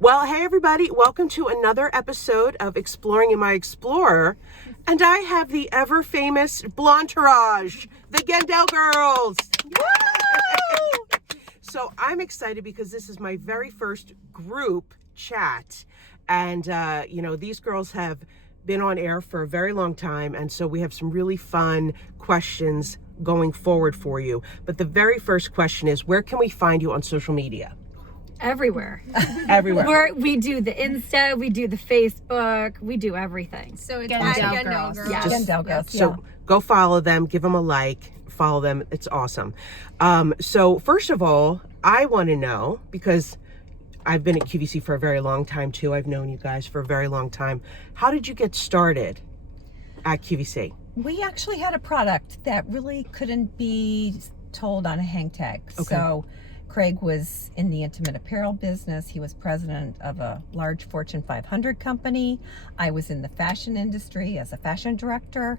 Well, hey everybody, welcome to another episode of Exploring in My Explorer. And I have the ever famous Blontourage, the Gendel Gurls. So I'm excited because this is my very first group chat. And, these girls have been on air for a very long time. And so we have some really fun questions going forward for you. But the very first question is, where can we find you on social media? Everywhere. Everywhere. We do the Insta, we do the Facebook, we do everything. So it's Gendel Gurls. Yes. Gendel Gurls. So go follow them, give them a like, follow them. It's awesome. So first of all, I want to know, because I've been at QVC for a very long time too. I've known you guys for a very long time. How did you get started at QVC? We actually had a product that really couldn't be told on a hang tag. Okay. So Craig was in the intimate apparel business. He was president of a large Fortune 500 company. I was in the fashion industry as a fashion director.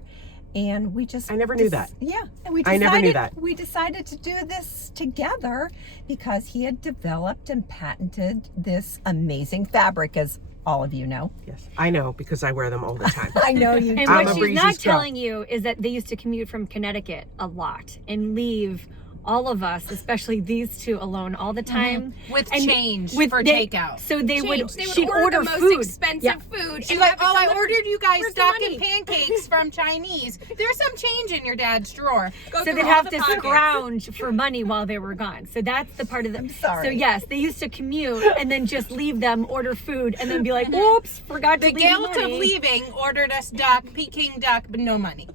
And we just... I never knew that. Yeah. And we I never knew that. We decided to do this together because he had developed and patented this amazing fabric, as all of you know. Yes, I know because I wear them all the time. I know you do. And I'm what a she's not Breezies girl. telling you is that they used to commute from Connecticut a lot and leave all of us, especially these two, alone all the time. With And change for takeout. So she'd order order the most food. expensive Yeah. food. She's and like, have it oh, I delivered. ordered you guys Where's the duck money? and pancakes from Chinese. There's some change in your dad's drawer. Go So through they'd all have the to pockets. scrounge for money while they were gone. So that's the part of the. sorry. So yes, they used to commute and then just leave them, order food, and then be like, "Oops, forgot to The leave guilt money." of leaving ordered us duck, Peking duck, but no money.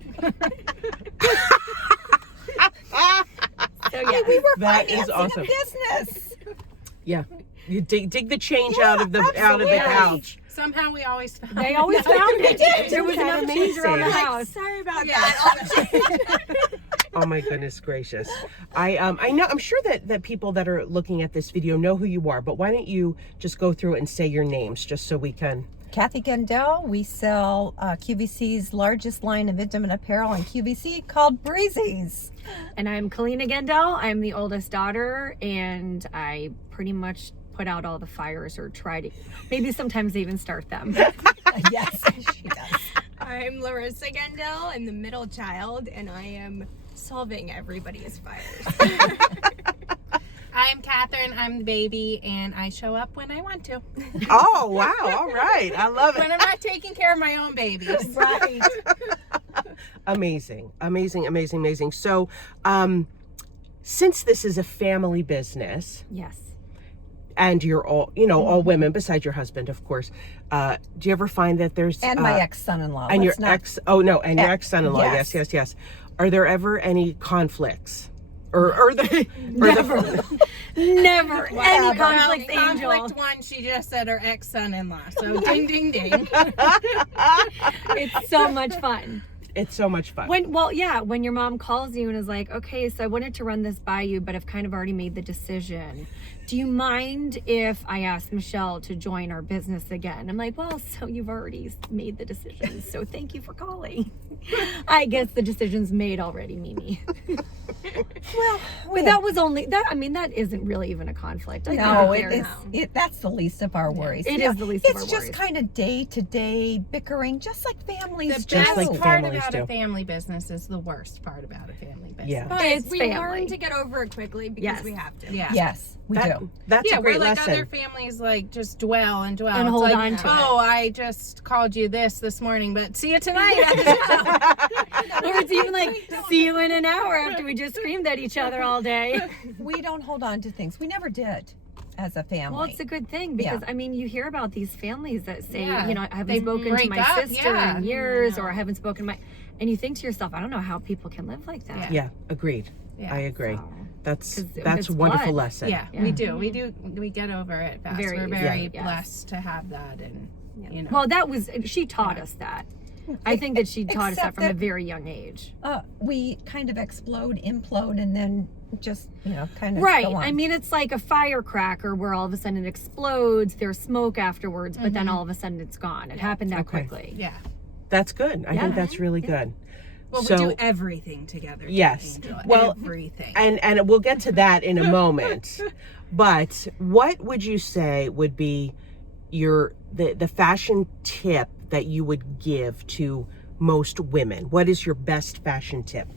So yeah, We were That is financing awesome. a business. Yeah, you dig the change out of the absolutely. couch. Somehow we always found they always found it. There was That's enough change around the amazing. house. Sorry about Yeah. that. Oh my goodness gracious! I know. I'm sure that people that are looking at this video know who you are, but why don't you just go through and say your names just so we can. Kathy Gendel. We sell QVC's largest line of intimate apparel in QVC called Breezies. And I'm Kalina Gendel. I'm the oldest daughter, and I pretty much put out all the fires or try to. Maybe sometimes even start them. Yes, she does. I'm Larissa Gendel. I'm the middle child, and I am solving everybody's fires. I'm Catherine, I'm the baby, and I show up when I want to. Oh wow! All right, I love When it. I'm not taking care of my own babies. Right. Amazing. So, since this is a family business, Yes. and you're all, all women besides your husband, of course, do you ever find that there's And my ex-son-in-law. and your Let's not- ex? Oh no, and your ex-son-in-law. Yes. Yes. Are there ever any conflicts? Or the Never any Whatever. conflict, Angel. Conflict one, she just said her ex-son-in-law. So ding, ding, ding. It's so much fun. It's so much fun. When your mom calls you and is like, okay, so I wanted to run this by you, but I've kind of already made the decision. Do you mind if I ask Michelle to join our business again? I'm like, well, so you've already made the decision, so thank you for calling. I guess the decision's made already, Mimi. But that was only that. I mean, that isn't really even a conflict. I No, think it is. That's the least of our worries. It is the least of our It's just worries. kind of day-to-day bickering, just like families The do. Just like best part families about do. a family business is the worst part about a family business. Yeah. But It's we family. learn to get over it quickly because Yes. we have to. Yeah. Yes, we do. That's Yeah, a great we're like lesson. other families, like just dwell and dwell. And It's hold like, on to it. oh, I just called you this morning, but see you tonight at the show. Or it's even like, see you in an hour after we just screamed at each other all day. We don't hold on to things. We never did as a family. Well, it's a good thing because Yeah. I mean, you hear about these families that say, Yeah. I haven't They spoken to break my up, sister yeah. in years, I know. or I haven't spoken to my, and you think to yourself, I don't know how people can live like that. Yeah, agreed. Yeah. I agree. So, That's 'cause that's a it's wonderful blood. lesson. Yeah, Yeah. we do. We get over it fast. Very We're easy. very Yeah. blessed to have that, and you know. Well, she taught us that. I think that she taught us that Except from a that- very young age. We kind of explode, implode, and then just, kind of Right. go on. I mean, it's like a firecracker where all of a sudden it explodes, there's smoke afterwards, but then all of a sudden it's gone. It happened that Okay. quickly. yeah. That's good. I Yeah. think that's really good. Well, So- we do everything together. Yes. Angel. Well, everything. And we'll get to that in a moment. But what would you say would be the fashion tip that you would give to most women? What is your best fashion tip?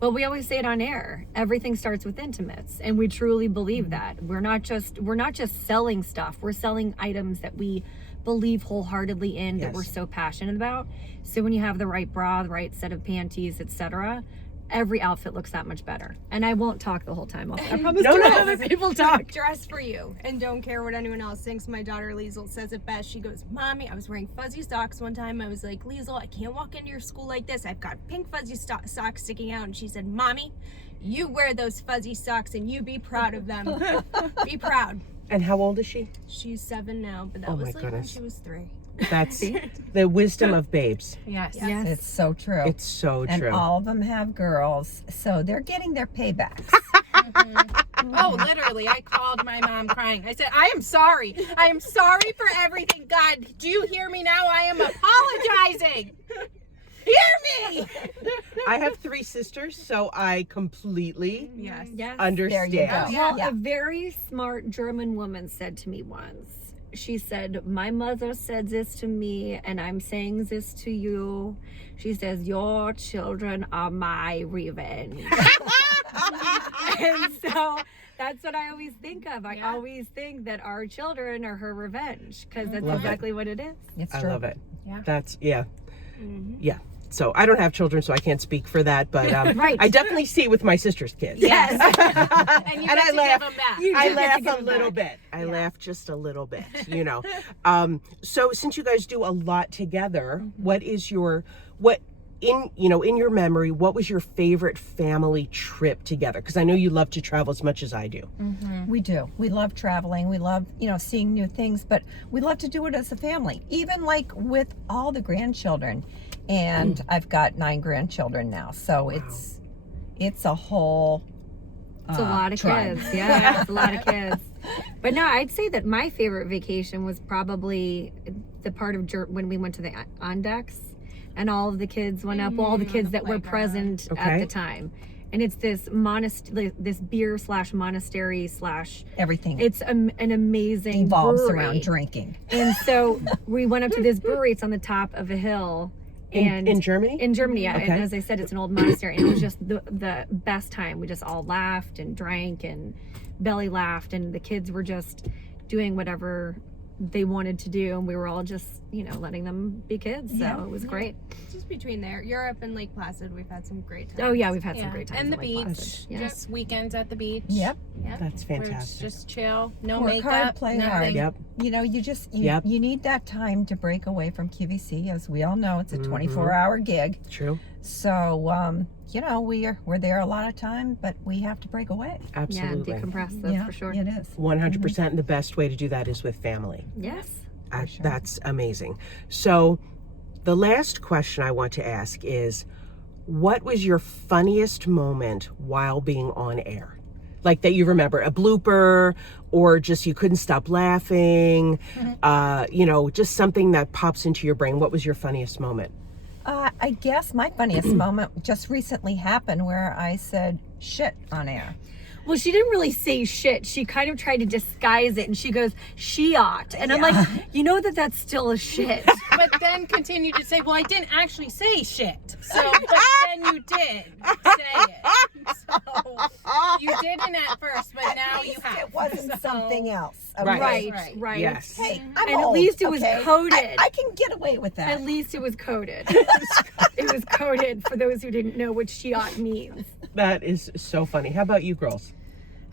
Well, we always say it on air. Everything starts with intimates, and we truly believe that. We're not just selling stuff. We're selling items that we believe wholeheartedly in, that we're so passionate about. So when you have the right bra, the right set of panties, etc., every outfit looks that much better. And I won't talk the whole time. I promise to let other people talk. Dress for you and don't care what anyone else thinks. My daughter Liesl says it best. She goes, Mommy, I was wearing fuzzy socks one time. I was like, Liesl, I can't walk into your school like this. I've got pink fuzzy socks sticking out. And she said, Mommy, you wear those fuzzy socks and you be proud of them. Be proud. And how old is she? She's 7 now, but that Oh was my like when goodness. she was 3. That's the wisdom of babes. Yes. Yes. It's so true. It's so and true. all of them have girls, so they're getting their paybacks. Oh, literally, I called my mom crying. I said, I am sorry. I am sorry for everything. God, do you hear me now? I am apologizing. Hear me. I have 3 sisters, so I completely Yes. Yes. understand. There you go. Well, Yeah. a very smart German woman said to me once, she said, my mother said this to me, and I'm saying this to you. She says, your children are my revenge. And so that's what I always think of. I always think that our children are her revenge, because that's Love it. exactly what it is. It's I true. love it. Yeah. That's, yeah. So I don't have children, so I can't speak for that, but Right. I definitely see it with my sister's kids. Yes. And you And get I to laugh. give them back. You I do get to laugh give a them little back. bit. I laugh just a little bit, you know. So since you guys do a lot together, what is your in your memory, what was your favorite family trip together? Because I know you love to travel as much as I do. We do. We love traveling. We love, seeing new things, but we love to do it as a family, even like with all the grandchildren. And I've got 9 grandchildren now, so it's a whole It's a lot of tribe. kids. Yeah, it's a lot of kids. But no, I'd say that my favorite vacation was probably the part of when we went to the Andex, and all of the kids went up. All the kids that were present at the time, and it's this this beer / monastery / Everything It's an amazing evolves brewery. around drinking. And so we went up to this brewery. It's on the top of a hill. And In Germany? In Germany, yeah. Okay. And as I said, it's an old monastery. And it was just the best time. We just all laughed and drank and belly laughed. And the kids were just doing whatever they wanted to do. And we were all just, letting them be kids. So it was great. Just between there, Europe and Lake Placid, we've had some great times. Oh, yeah, we've had some great times. And the in Lake beach. Placid. Yeah. Just weekends at the beach. Yep. That's Where it's fantastic. just chill. No Work makeup. hard, play nothing. hard. Yep. You need that time to break away from QVC. As we all know, it's a 24-hour gig. True. So, we're there a lot of time, but we have to break away. Absolutely. Yeah, decompress, that's for sure. It is. 100%. And the best way to do that is with family. Yes. Sure. That's amazing. So the last question I want to ask is, what was your funniest moment while being on air? Like that you remember, a blooper, or just you couldn't stop laughing, just something that pops into your brain. What was your funniest moment? I guess my funniest moment just recently happened where I said shit on air. Well, she didn't really say shit. She kind of tried to disguise it, and she goes, she ought. And I'm like, that's still a shit. But then continued to say, well, I didn't actually say shit. So, but then you did say it. So, you didn't at first, but now you have. It wasn't something else. Right. Right. Yes. Hey, I'm And at old, least it was okay? coded. I can get away with that. At least it was coded. It was coded for those who didn't know what she ought means. That is so funny. How about you girls?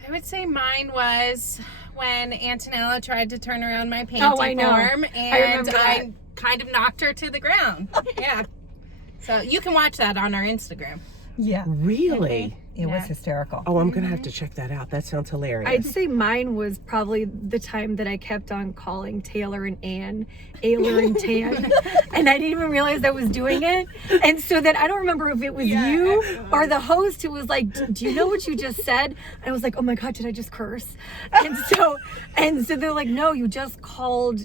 I would say mine was when Antonella tried to turn around my panty Oh, I know. form, I and remember that. I kind of knocked her to the ground. Yeah. So you can watch that on our Instagram. Yeah, Really? it was hysterical. Oh, I'm going to have to check that out. That sounds hilarious. I'd say mine was probably the time that I kept on calling Taylor and Ann, Ayler and Tan, and I didn't even realize I was doing it. And so then I don't remember if it was you or the host who was like, do you know what you just said? And I was like, oh my God, did I just curse? And so they're like, no, you just called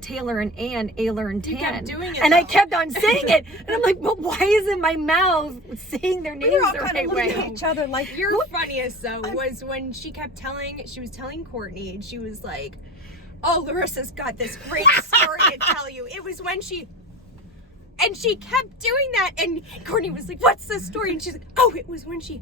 Taylor and Ann, Ayler and Tan. You kept doing it, and I though. kept on saying it. And I'm like, well, why isn't my mouth saying their names We were all the kind right of looking at way? each other like, Your funniest though was when she was telling Courtney, and she was like, oh, Larissa's got this great story to tell you. It was when she kept doing that, and Courtney was like, what's the story? And she's like, oh, it was when she,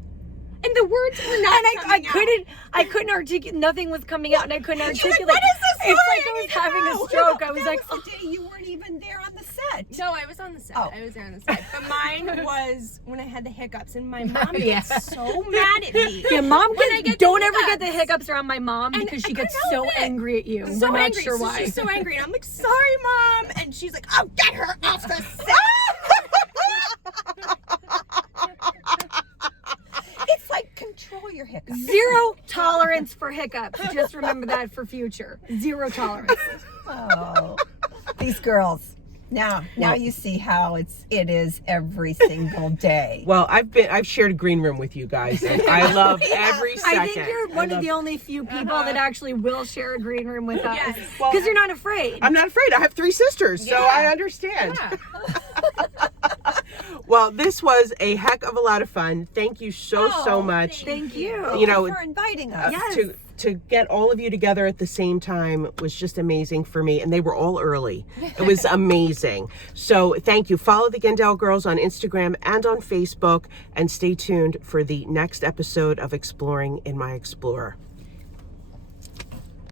and the words were not coming out. I couldn't articulate, nothing was coming out and I couldn't articulate. Like, what is the story? It's like I was having a stroke. I was That like, was the day you weren't even there on the set. No, I was on the set. Oh. I was there on the set. But mine was when I had the hiccups, and my mom Yeah. gets so mad at me. yeah, mom, When I get the don't ever get the hiccups. hiccups around my mom And because I she gets couldn't so help it. angry at you. So We're not angry. sure So why. she's so angry, and I'm like, sorry, Mom. And she's like, oh, get her off the set. It's like control your hiccups. Zero tolerance for hiccups. Just remember that for future. Zero tolerance. Oh, these girls. Now you see how it is every single day. Well, I've shared a green room with you guys, and I love every second. I think you're one of the only few people that actually will share a green room with us. Yes. Because you're not afraid. I'm not afraid. I have 3 sisters, so I understand. Yeah. Well, this was a heck of a lot of fun. Thank you so much. Thank you. You know, for inviting us. Yes. to get all of you together at the same time was just amazing for me, and they were all early. It was amazing. So thank you. Follow the Gendel Girls on Instagram and on Facebook, and stay tuned for the next episode of Exploring in My Explorer.